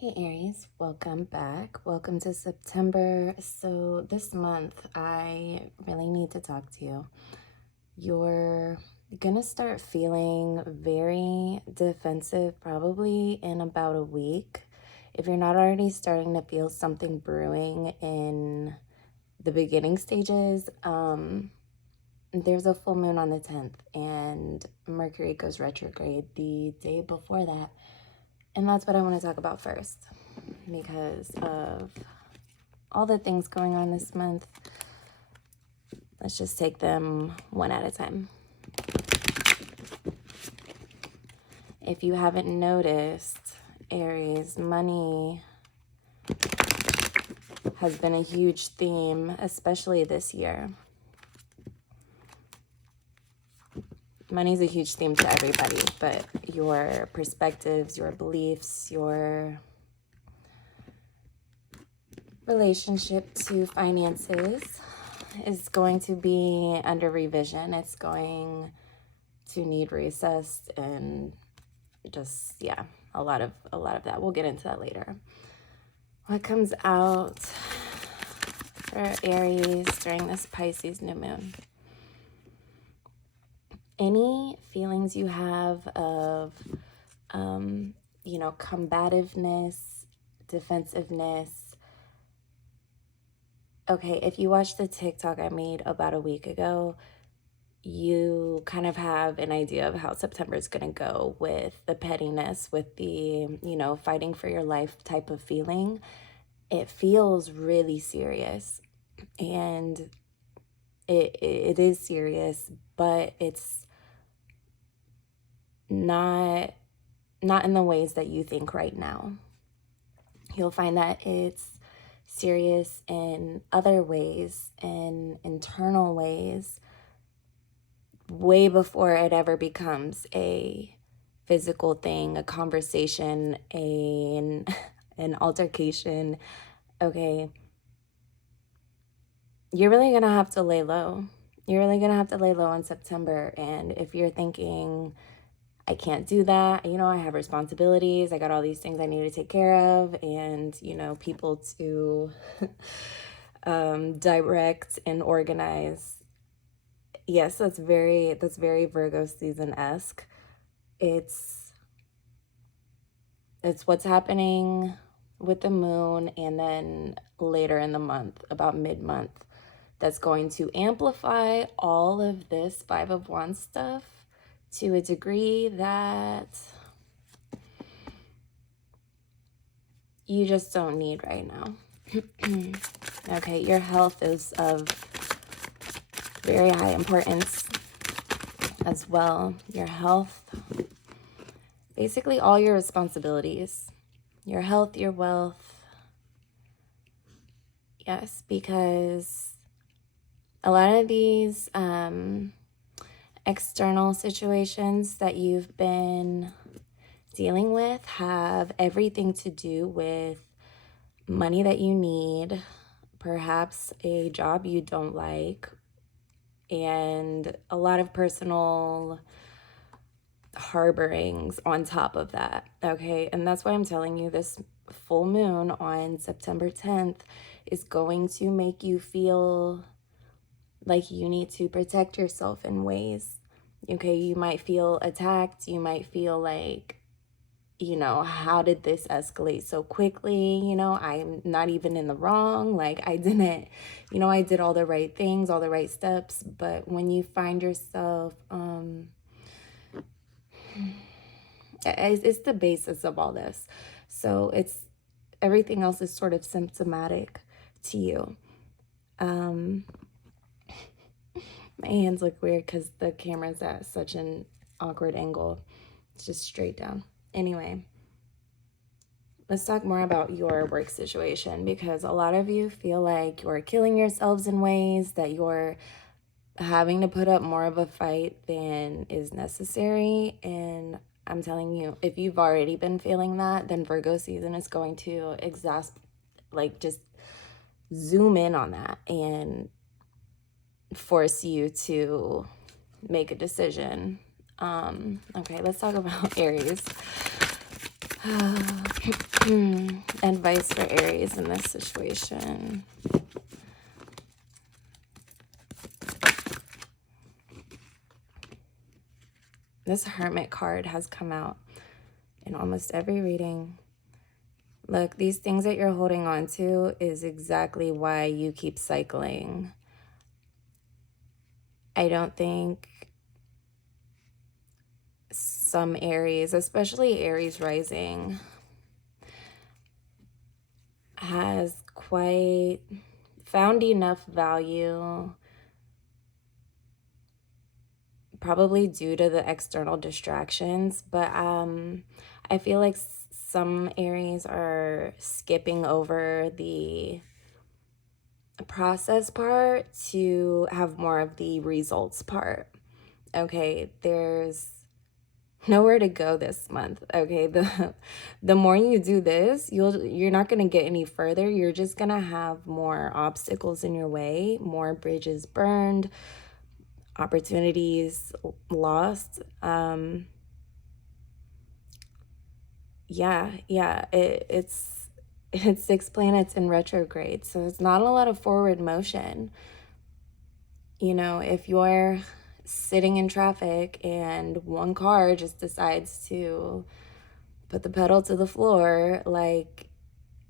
Hey Aries, welcome back. Welcome to September. So this month, I really need to talk to you. You're gonna start feeling very defensive probably in about a week. If you're not already starting to feel something brewing in the beginning stages, there's a full moon on the 10th and Mercury goes retrograde the day before that. And that's what I want to talk about first because of all the things going on this month. Let's just take them one at a time. If you haven't noticed, Aries, money has been a huge theme, especially this year. Money's a huge theme to everybody, but your perspectives, your beliefs, your relationship to finances is going to be under revision. It's going to need reassessed and just, yeah, a lot of that. We'll get into that later. What comes out for Aries during this Pisces new moon? Any feelings you have of, combativeness, defensiveness. Okay, if you watched the TikTok I made about a week ago, you kind of have an idea of how September is going to go with the pettiness, with the, fighting for your life type of feeling. It feels really serious, and it is serious, but it's not in the ways that you think right now. You'll find that it's serious in other ways, in internal ways, way before it ever becomes a physical thing, a conversation, an altercation. Okay, you're really gonna have to lay low. You're really gonna have to lay low in September. And if you're thinking, I can't do that, I have responsibilities, I got all these things I need to take care of, and people to direct and organize. Yes, that's very Virgo season-esque. It's what's happening with the moon, and then later in the month, about mid-month, that's going to amplify all of this Five of Wands stuff to a degree that you just don't need right now. Okay, your health is of very high importance as well. Your health, basically all your responsibilities, your health, your wealth. Yes, because a lot of these external situations that you've been dealing with have everything to do with money that you need, perhaps a job you don't like, and a lot of personal harborings on top of that. Okay, and that's why I'm telling you this full moon on September 10th is going to make you feel like you need to protect yourself in ways. Okay, you might feel attacked. You might feel like, how did this escalate so quickly? I'm not even in the wrong. Like, I didn't, I did all the right things, all the right steps. But when you find yourself, it's the basis of all this. So everything else is sort of symptomatic to you. My hands look weird because the camera's at such an awkward angle. It's just straight down. Anyway, let's talk more about your work situation, because a lot of you feel like you're killing yourselves in ways that you're having to put up more of a fight than is necessary. And I'm telling you, if you've already been feeling that, then Virgo season is going to just zoom in on that and force you to make a decision. Okay, let's talk about Aries. Advice for Aries in this situation. This Hermit card has come out in almost every reading. Look, these things that you're holding on to is exactly why you keep cycling. I don't think some Aries, especially Aries rising, has quite found enough value, probably due to the external distractions, but I feel like some Aries are skipping over the process part to have more of the results part. Okay, there's nowhere to go this month. Okay, the more you do this, you're not going to get any further. You're just going to have more obstacles in your way, more bridges burned, opportunities lost. It's 6 planets in retrograde, so it's not a lot of forward motion. You know, if you're sitting in traffic and one car just decides to put the pedal to the floor, like,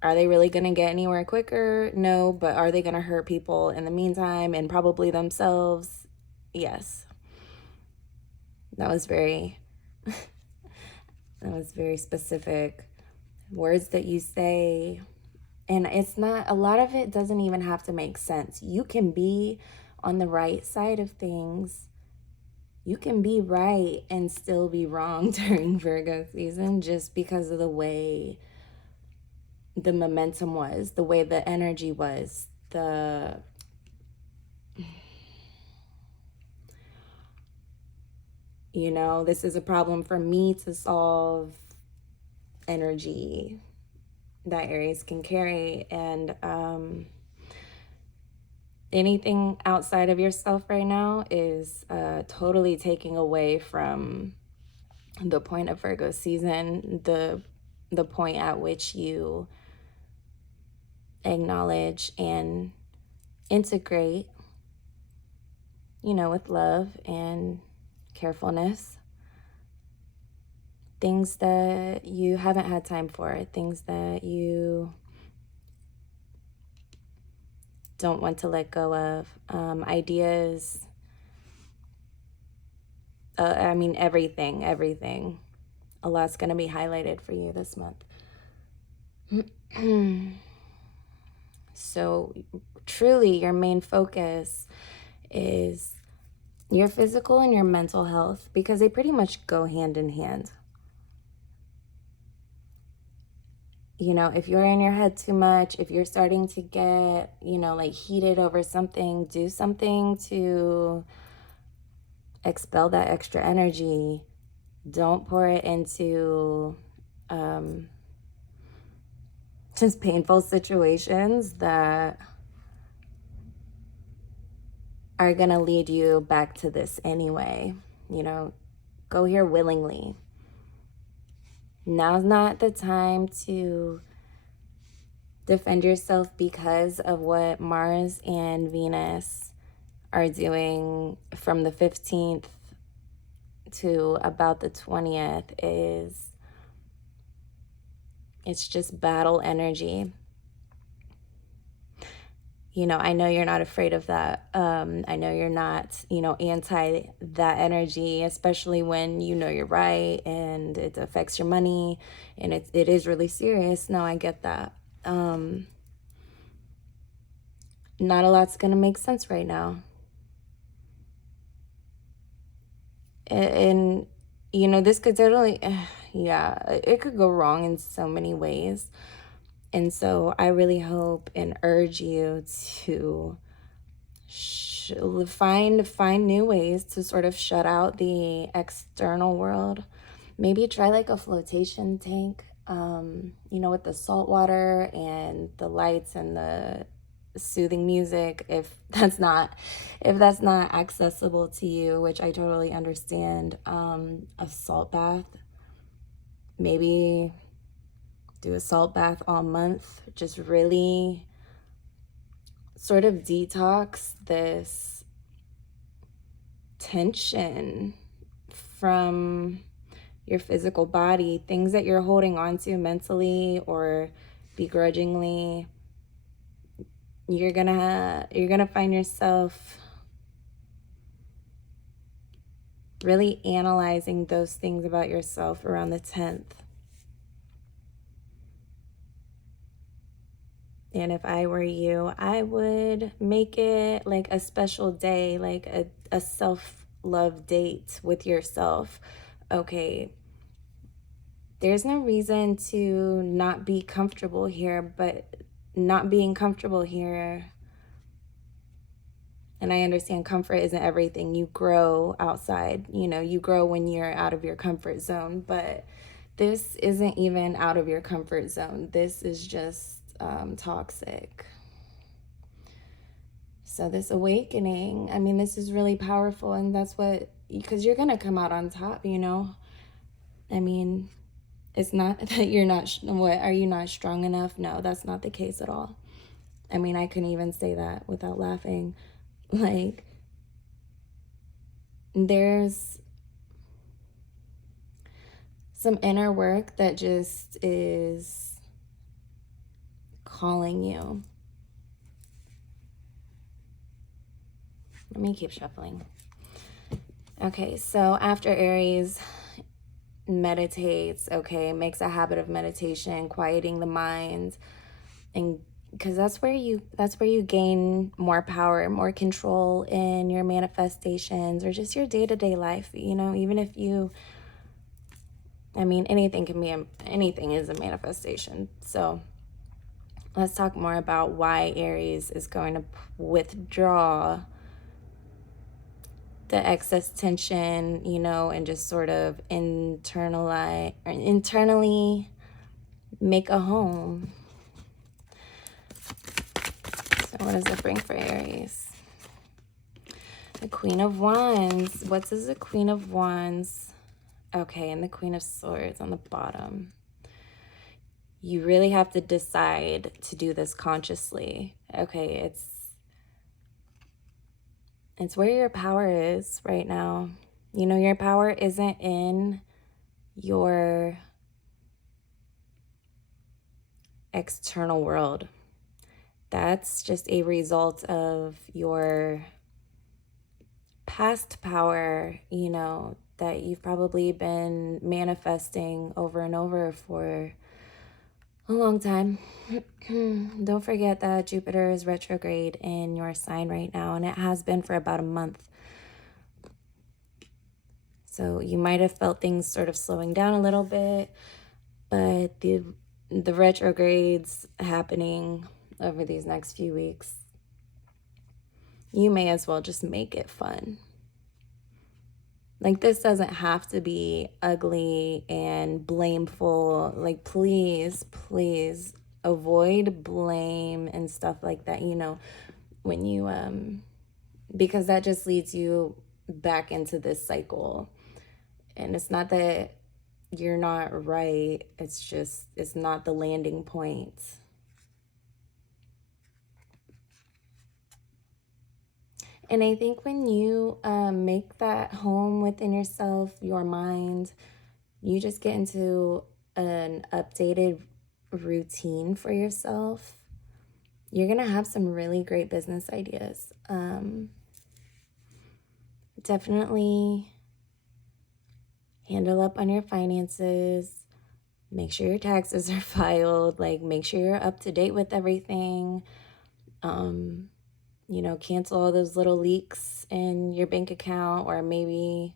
are they really going to get anywhere quicker? No, but are they going to hurt people in the meantime and probably themselves? Yes. That was very specific. Words that you say, and it's not, a lot of it doesn't even have to make sense. You can be on the right side of things. You can be right and still be wrong during Virgo season, just because of the way the momentum was, the way the energy was, this is a problem for me to solve energy that Aries can carry. And anything outside of yourself right now is totally taking away from the point of Virgo season, the point at which you acknowledge and integrate, with love and carefulness, things that you haven't had time for, things that you don't want to let go of, ideas, everything. A lot's going to be highlighted for you this month. So truly your main focus is your physical and your mental health, because they pretty much go hand in hand. If you're in your head too much, if you're starting to get, heated over something, do something to expel that extra energy. Don't pour it into just painful situations that are going to lead you back to this anyway. Go here willingly. Now's not the time to defend yourself because of what Mars and Venus are doing from the 15th to about the 20th. It's just battle energy. I know you're not afraid of that. I know you're not, anti that energy, especially when you're right and it affects your money and it is really serious. No, I get that. Not a lot's going to make sense right now. And this could totally, it could go wrong in so many ways. And so I really hope and urge you to find new ways to sort of shut out the external world. Maybe try like a flotation tank, with the salt water and the lights and the soothing music, if that's not accessible to you, which I totally understand. A salt bath, maybe do a salt bath all month. Just really sort of detox this tension from your physical body, things that you're holding on to mentally or begrudgingly. You're gonna find yourself really analyzing those things about yourself around the 10th. And if I were you, I would make it like a special day, like a self-love date with yourself. Okay, there's no reason to not be comfortable here, but not being comfortable here, and I understand comfort isn't everything. You grow outside, you grow when you're out of your comfort zone, but this isn't even out of your comfort zone. This is just toxic. So this awakening, I mean, this is really powerful, and that's because you're gonna come out on top, I mean, it's not that you're not, are you not strong enough? No, that's not the case at all. I mean, I couldn't even say that without laughing. Like, there's some inner work that just is calling you. Let me keep shuffling. Okay, so after Aries meditates, makes a habit of meditation, quieting the mind, and because that's where you gain more power, more control in your manifestations or just your day-to-day life. Even if anything is a manifestation. So let's talk more about why Aries is going to withdraw the excess tension, and just sort of internally make a home. So what does it bring for Aries? The Queen of Wands. What does the Queen of Wands? Okay, and the Queen of Swords on the bottom. You really have to decide to do this consciously. Okay, it's where your power is right now. Your power isn't in your external world. That's just a result of your past power, that you've probably been manifesting over and over for a long time. Don't forget that Jupiter is retrograde in your sign right now, and it has been for about a month. So you might have felt things sort of slowing down a little bit, but the retrogrades happening over these next few weeks, you may as well just make it fun. Like, this doesn't have to be ugly and blameful. Like, please avoid blame and stuff like that, when you, because that just leads you back into this cycle. And it's not that you're not right. It's not the landing point. And I think when you make that home within yourself, your mind, you just get into an updated routine for yourself. You're going to have some really great business ideas. Definitely handle up on your finances. Make sure your taxes are filed. Like, make sure you're up to date with everything. Cancel all those little leaks in your bank account, or maybe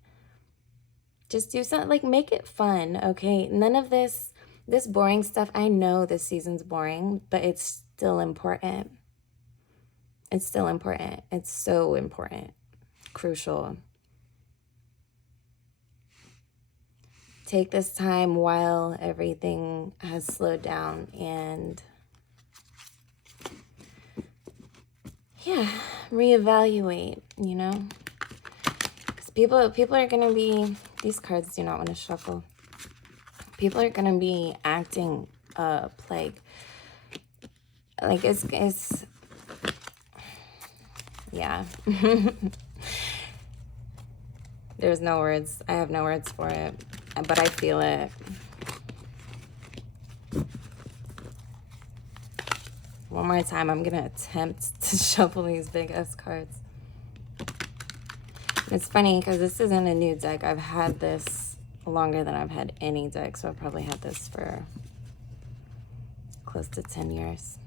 just do something, like, make it fun, okay? None of this boring stuff. I know this season's boring, but it's still important. It's still important. It's so important. Crucial. Take this time while everything has slowed down and reevaluate, because people are going to be, these cards do not want to shuffle. People are going to be acting plague. Like, it's yeah. There's no words. I have no words for it, but I feel it. One more time, I'm gonna attempt to shuffle these big ass cards. It's funny because this isn't a new deck. I've had this longer than I've had any deck, so I've probably had this for close to 10 years.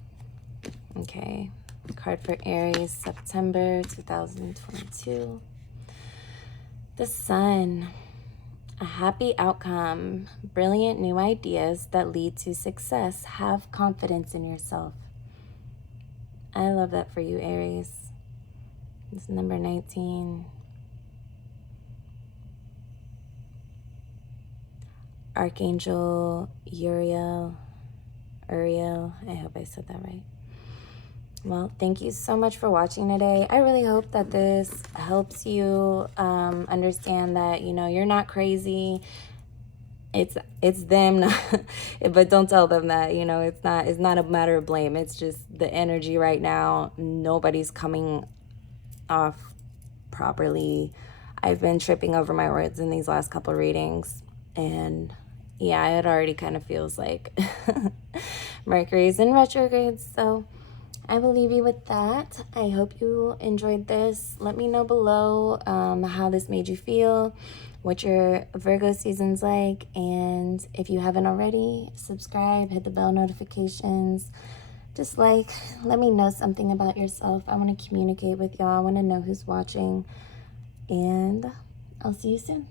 Okay, card for Aries, September 2022. The Sun. A happy outcome, brilliant new ideas that lead to success. Have confidence in yourself. I love that for you, Aries. It's number 19. Archangel Uriel, I hope I said that right. Well, thank you so much for watching today. I really hope that this helps you understand that, you know, you're not crazy. It's them, but don't tell them that, you know, it's not a matter of blame. It's just the energy right now. Nobody's coming off properly. I've been tripping over my words in these last couple readings, and yeah, it already kind of feels like Mercury's in retrograde. So I will leave you with that. I hope you enjoyed this. Let me know below how this made you feel, what your Virgo season's like, and if you haven't already, subscribe, hit the bell notifications. Just like, let me know something about yourself. I want to communicate with y'all. I want to know who's watching, and I'll see you soon.